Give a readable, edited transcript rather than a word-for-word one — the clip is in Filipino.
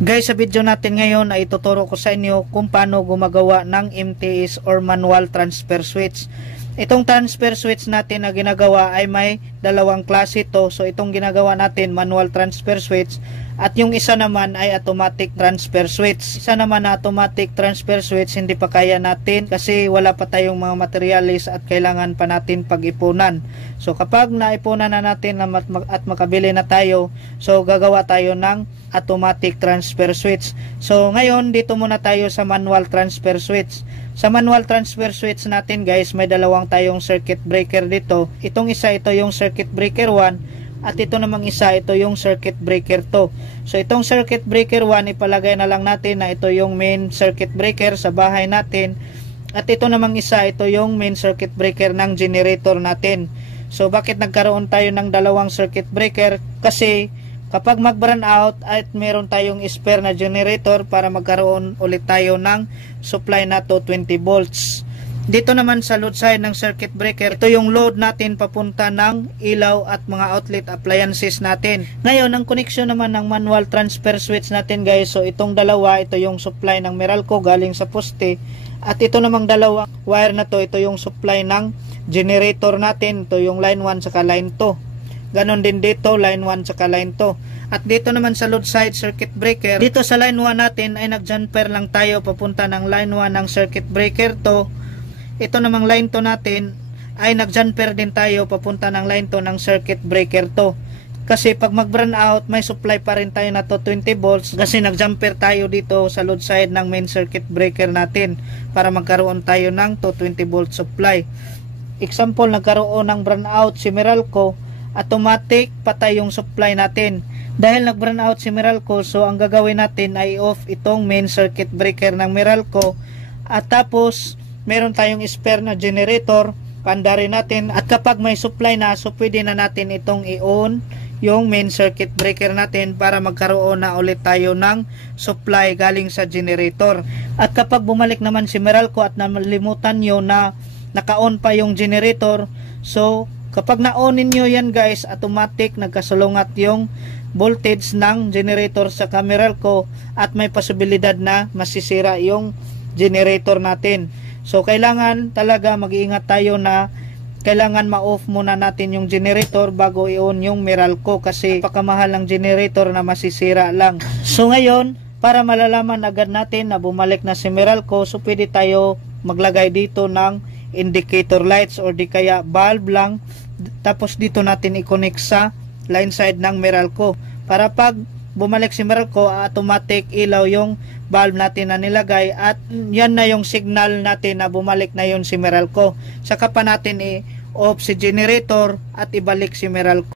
Guys, sa video natin ngayon ay ituturo ko sa inyo kung paano gumagawa ng MTS or manual transfer switch. Itong transfer switch natin na ginagawa ay may dalawang klase ito. So itong ginagawa natin manual transfer switch at yung isa naman ay automatic transfer switch. Isa naman na automatic transfer switch hindi pa kaya natin kasi wala pa tayong mga materialis at kailangan pa natin pag-ipunan. So kapag naipunan na natin at makabili na tayo, so gagawa tayo ng automatic transfer switch. So ngayon dito muna tayo sa manual transfer switch. Sa manual transfer switch natin guys, may dalawang tayong circuit breaker dito. Itong isa, ito yung circuit breaker 1 at ito namang isa, ito yung circuit breaker 2. So itong circuit breaker 1 ipalagay na lang natin na ito yung main circuit breaker sa bahay natin at ito namang isa, ito yung main circuit breaker ng generator natin. So bakit nagkaroon tayo ng dalawang circuit breaker? Kasi kapag mag-burn out at meron tayong spare na generator para magkaroon ulit tayo ng supply na 220 volts. Dito naman sa load side ng circuit breaker, ito yung load natin papunta ng ilaw at mga outlet appliances natin. Ngayon, ang connection naman ng manual transfer switch natin guys, so itong dalawa, ito yung supply ng Meralco galing sa poste. At ito namang dalawa wire na to, ito yung supply ng generator natin, ito yung line 1 saka line 2. Ganon din dito, line 1 saka line 2. At dito naman sa load side circuit breaker, dito sa line 1 natin ay nag-jumper lang tayo papunta ng line 1 ng circuit breaker to. Ito namang line 2 natin ay nag-jumper din tayo papunta ng line 2 ng circuit breaker to. Kasi pag mag-burn out, may supply pa rin tayo na 220 volts kasi nag-jumper tayo dito sa load side ng main circuit breaker natin para magkaroon tayo ng 220 volt supply. Example, nagkaroon ng burn out si Meralco, automatic patay yung supply natin. Dahil nag-burn out si Meralco, so ang gagawin natin ay off itong main circuit breaker ng Meralco at tapos meron tayong spare na generator, pandarin natin at kapag may supply na, so pwede na natin itong i-on yung main circuit breaker natin para magkaroon na ulit tayo ng supply galing sa generator. At kapag bumalik naman si Meralco at nalimutan nyo na naka-on pa yung generator, so kapag na-onin nyo yan guys, automatic nagkasalungat yung voltage ng generator sa Meralco at may posibilidad na masisira yung generator natin. So kailangan talaga mag-iingat tayo na kailangan ma-off muna natin yung generator bago i-on yung Meralco kasi napakamahal ng generator na masisira lang. So ngayon, para malalaman agad natin na bumalik na si Meralco, so pwede tayo maglagay dito ng indicator lights or di kaya bulb lang, tapos dito natin i-connect sa line side ng Meralco para pag bumalik si Meralco, automatic ilaw yung bulb natin na nilagay at yan na yung signal natin na bumalik na yun si Meralco. Saka pa natin i-off si generator at ibalik si Meralco.